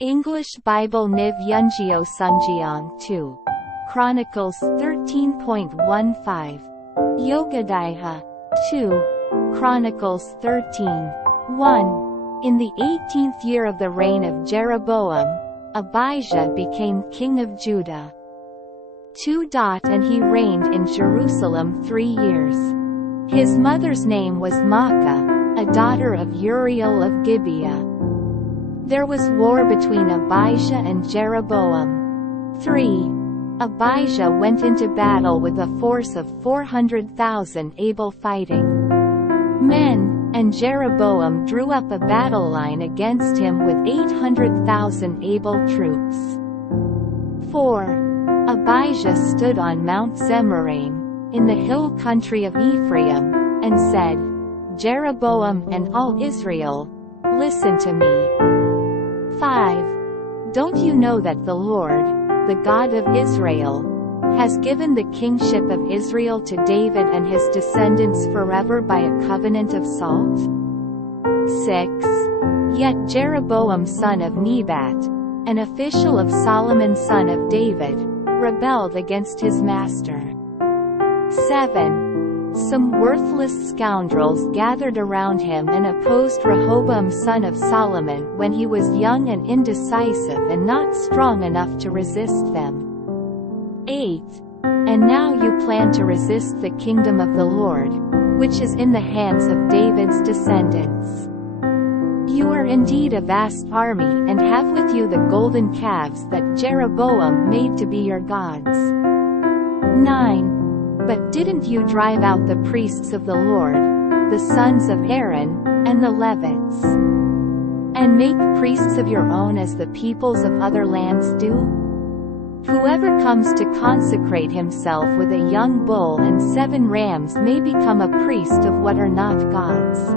English Bible NIV 영어성경 2. Chronicles 13.15. 역대하 2. Chronicles 13:1. In the 18th year of the reign of Jeroboam, Abijah became king of Judah. 2. And he reigned in Jerusalem 3 years. His mother's name was Maacah, a daughter of Uriel of Gibeah. There was war between Abijah and Jeroboam. 3. Abijah went into battle with a force of 400,000 able fighting men, and Jeroboam drew up a battle line against him with 800,000 able troops. 4. Abijah stood on Mount Zemaraim, in the hill country of Ephraim, and said, Jeroboam and all Israel, listen to me. 5. Don't you know that the Lord, the God of Israel, has given the kingship of Israel to David and his descendants forever by a covenant of salt? 6. Yet Jeroboam son of Nebat, an official of Solomon son of David, rebelled against his master. 7. Some worthless scoundrels gathered around him and opposed Rehoboam son of Solomon when he was young and indecisive and not strong enough to resist them. 8. And now you plan to resist the kingdom of the Lord, which is in the hands of David's descendants. You are indeed a vast army and have with you the golden calves that Jeroboam made to be your gods. 9. But didn't you drive out the priests of the Lord, the sons of Aaron, and the Levites, and make priests of your own as the peoples of other lands do? Whoever comes to consecrate himself with a young bull and 7 rams may become a priest of what are not gods.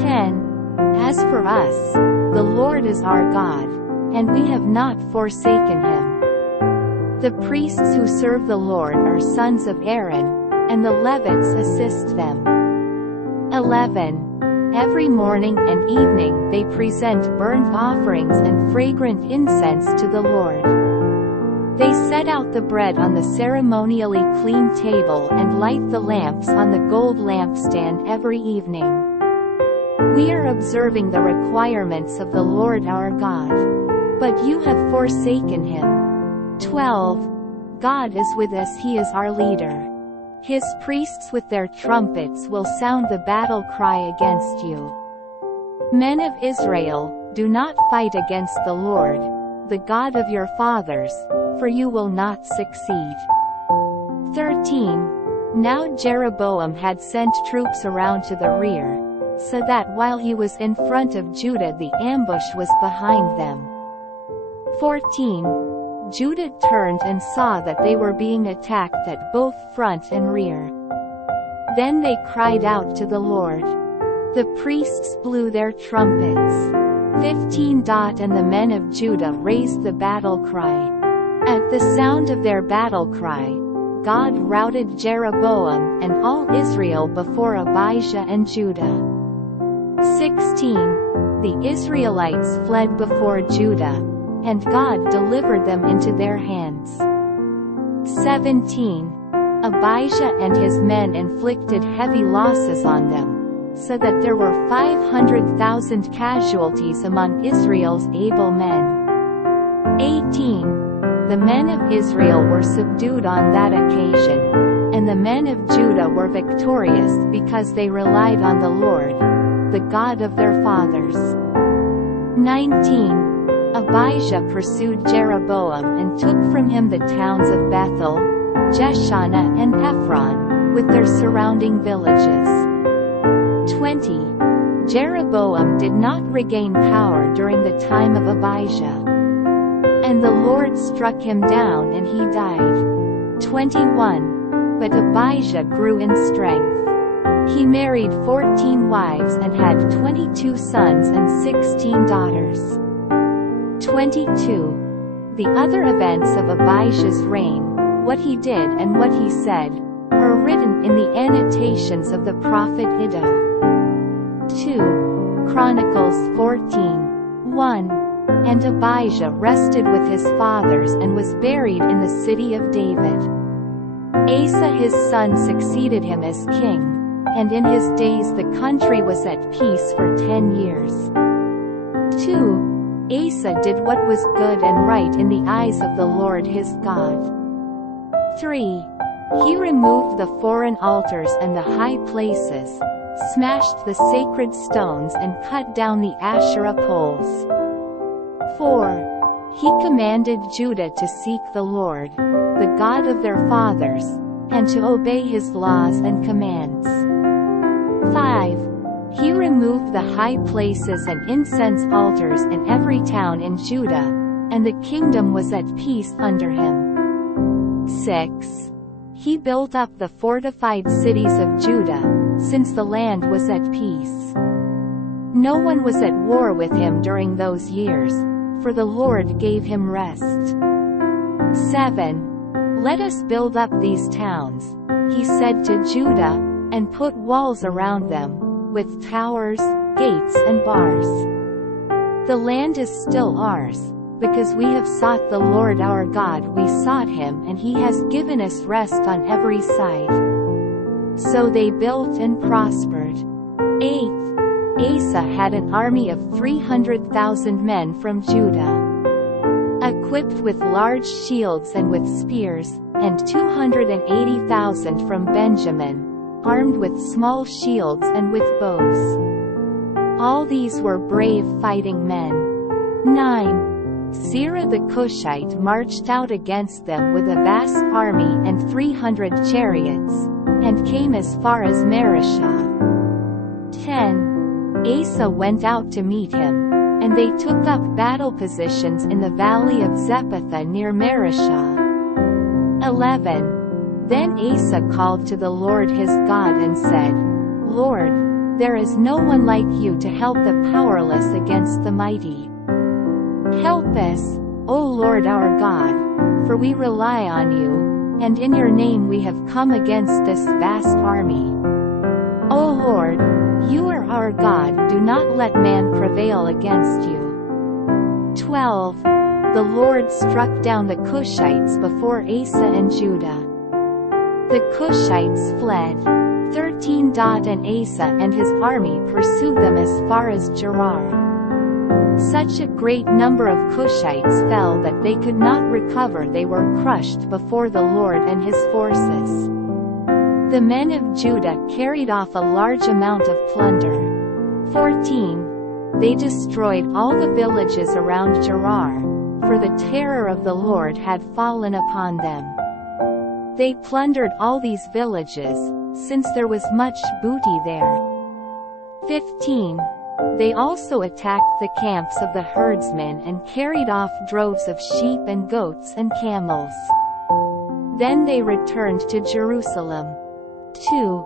10. As for us, the Lord is our God, and we have not forsaken him. The priests who serve the Lord are sons of Aaron, and the Levites assist them. 11. Every morning and evening they present burnt offerings and fragrant incense to the Lord. They set out the bread on the ceremonially clean table and light the lamps on the gold lampstand every evening. We are observing the requirements of the Lord our God. But you have forsaken him. 12. God is with us, he is our leader. His priests with their trumpets will sound the battle cry against you. Men of Israel, do not fight against the Lord, the God of your fathers, for you will not succeed. 13. Now Jeroboam had sent troops around to the rear, so that while he was in front of Judah the ambush was behind them. 14. Judah turned and saw that they were being attacked at both front and rear. Then they cried out to the Lord. The priests blew their trumpets. 15. And the men of Judah raised the battle cry. At the sound of their battle cry, God routed Jeroboam and all Israel before Abijah and Judah. 16. The Israelites fled before Judah, and God delivered them into their hands. 17. Abijah and his men inflicted heavy losses on them, so that there were 500,000 casualties among Israel's able men. 18. The men of Israel were subdued on that occasion, and the men of Judah were victorious because they relied on the Lord, the God of their fathers. 19. Abijah pursued Jeroboam and took from him the towns of Bethel, Jeshanah and Ephron, with their surrounding villages. 20. Jeroboam did not regain power during the time of Abijah, and the Lord struck him down and he died. 21. But Abijah grew in strength. He married 14 wives and had 22 sons and 16 daughters. 22. The other events of Abijah's reign, what he did and what he said, are written in the annotations of the prophet Iddo. 2. Chronicles 14:1. and Abijah rested with his fathers and was buried in the city of David. Asa his son succeeded him as king, and in his days the country was at peace for 10 years. 2. Asa did what was good and right in the eyes of the Lord his God. 3. He removed the foreign altars and the high places, smashed the sacred stones and cut down the Asherah poles. 4. He commanded Judah to seek the Lord, the God of their fathers, and to obey his laws and commands. 5. He removed the high places and incense altars in every town in Judah, and the kingdom was at peace under him. 6. He built up the fortified cities of Judah, since the land was at peace. No one was at war with him during those years, for the Lord gave him rest. 7. Let us build up these towns, he said to Judah, and put walls around them, with towers, gates and bars. The land is still ours, because we have sought the Lord our God. We sought him and he has given us rest on every side. So they built and prospered. 8. Asa had an army of 300,000 men from Judah, equipped with large shields and with spears, and 280,000 from Benjamin, armed with small shields and with bows. All these were brave fighting men. 9. Zerah the Cushite marched out against them with a vast army and 300 chariots, and came as far as Mareshah. 10. Asa went out to meet him, and they took up battle positions in the valley of Zephathah near Mareshah. 11. Then Asa called to the Lord his God and said, Lord, there is no one like you to help the powerless against the mighty. Help us, O Lord our God, for we rely on you, and in your name we have come against this vast army. O Lord, you are our God, do not let man prevail against you. 12. The Lord struck down the Cushites before Asa and Judah. The Cushites fled. 13. And Asa and his army pursued them as far as Gerar. Such a great number of Cushites fell that they could not recover. They were crushed before the Lord and his forces. The men of Judah carried off a large amount of plunder. 14. They destroyed all the villages around Gerar, for the terror of the Lord had fallen upon them. They plundered all these villages, since there was much booty there. 15. They also attacked the camps of the herdsmen and carried off droves of sheep and goats and camels. Then they returned to Jerusalem. 2.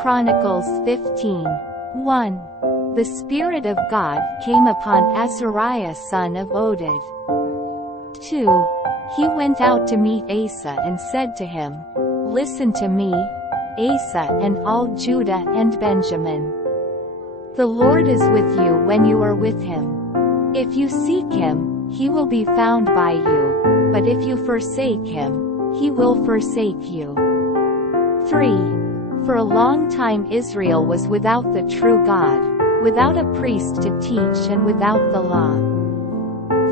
Chronicles 15:1. The Spirit of God came upon Azariah son of Oded. 2. He went out to meet Asa and said to him, Listen to me, Asa and all Judah and Benjamin. The Lord is with you when you are with him. If you seek him, he will be found by you, but if you forsake him, he will forsake you. 3. For a long time Israel was without the true God, without a priest to teach and without the law.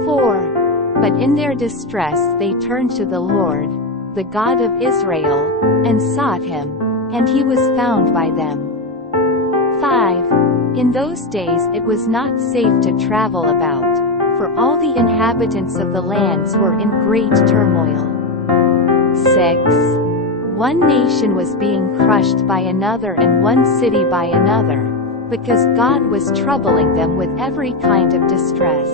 4. But in their distress they turned to the Lord, the God of Israel, and sought him, and he was found by them. 5. In those days it was not safe to travel about, for all the inhabitants of the lands were in great turmoil. 6. One nation was being crushed by another and one city by another, because God was troubling them with every kind of distress.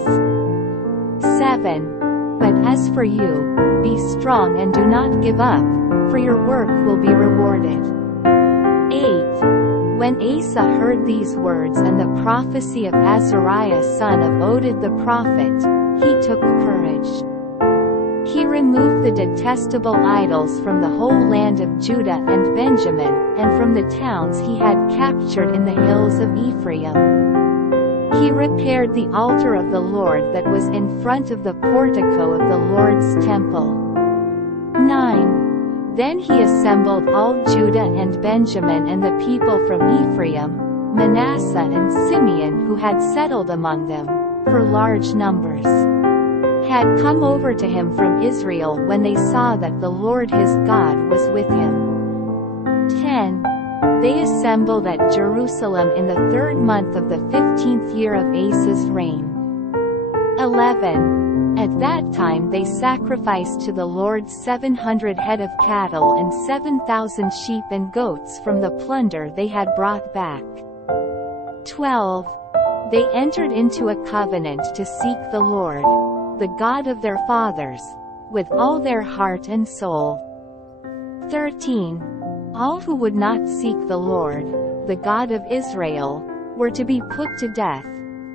7. But as for you, be strong and do not give up, for your work will be rewarded. 8. When Asa heard these words and the prophecy of Azariah son of Oded the prophet, he took courage. He removed the detestable idols from the whole land of Judah and Benjamin, and from the towns he had captured in the hills of Ephraim. He repaired the altar of the Lord that was in front of the portico of the Lord's temple. 9. Then he assembled all Judah and Benjamin and the people from Ephraim, Manasseh and Simeon who had settled among them, for large numbers had come over to him from Israel when they saw that the Lord his God was with him. 10. They assembled at Jerusalem in the 3rd month of the 15th year of Asa's reign. 11. At that time they sacrificed to the Lord 700 head of cattle and 7,000 sheep and goats from the plunder they had brought back. 12. They entered into a covenant to seek the Lord, the God of their fathers, with all their heart and soul. 13. All who would not seek the Lord, the God of Israel, were to be put to death,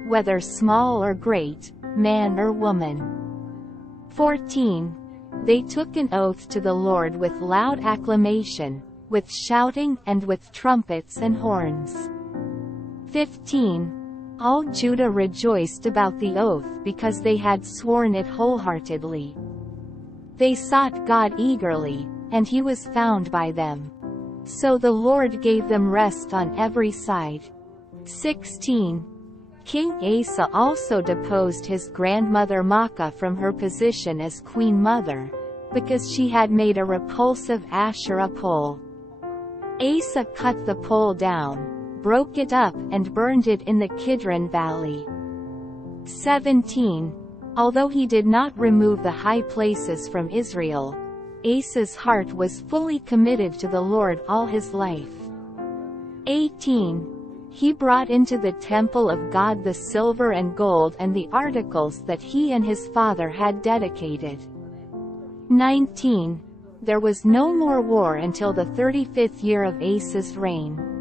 whether small or great, man or woman. 14. They took an oath to the Lord with loud acclamation, with shouting and with trumpets and horns. 15. All Judah rejoiced about the oath because they had sworn it wholeheartedly. They sought God eagerly, and he was found by them. So the Lord gave them rest on every side. 16. King Asa also deposed his grandmother Maacah from her position as queen mother, because she had made a repulsive Asherah pole. Asa cut the pole down, broke it up and burned it in the Kidron Valley. 17. Although he did not remove the high places from Israel, Asa's heart was fully committed to the Lord all his life. 18. He brought into the temple of God the silver and gold and the articles that he and his father had dedicated. 19. There was no more war until the 35th year of Asa's reign.